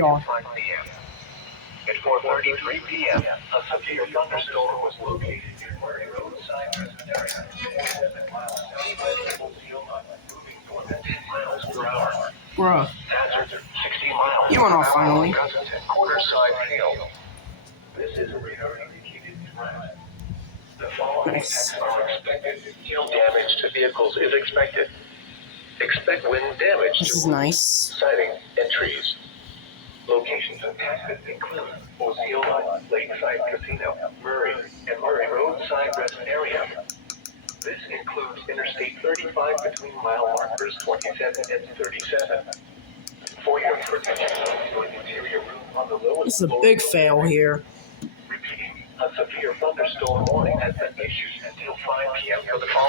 fail. 5 p.m. At 4:33 p.m., a severe thunderstorm was located near Murray roadside area, 27 miles southwest of Osceola, moving more than 10 miles per hour. Bruh. Hazard, 60 miles You went off finally. gusts and quarter-side hail. This is a radar indicated threat. The following Nice. attacks are expected. Hail damage to vehicles is expected. Expect wind damage This to is nice. siding and trees. Locations impacted include Osceola, Lakeside Casino, Murray, and Murray Roadside Rest Area. This includes Interstate 35 between mile markers 27 and 37. For your protection, your interior room on the lowest This is a floor. big fail here. Repeating, a severe thunderstorm warning has been issued until 5 p.m. for the following.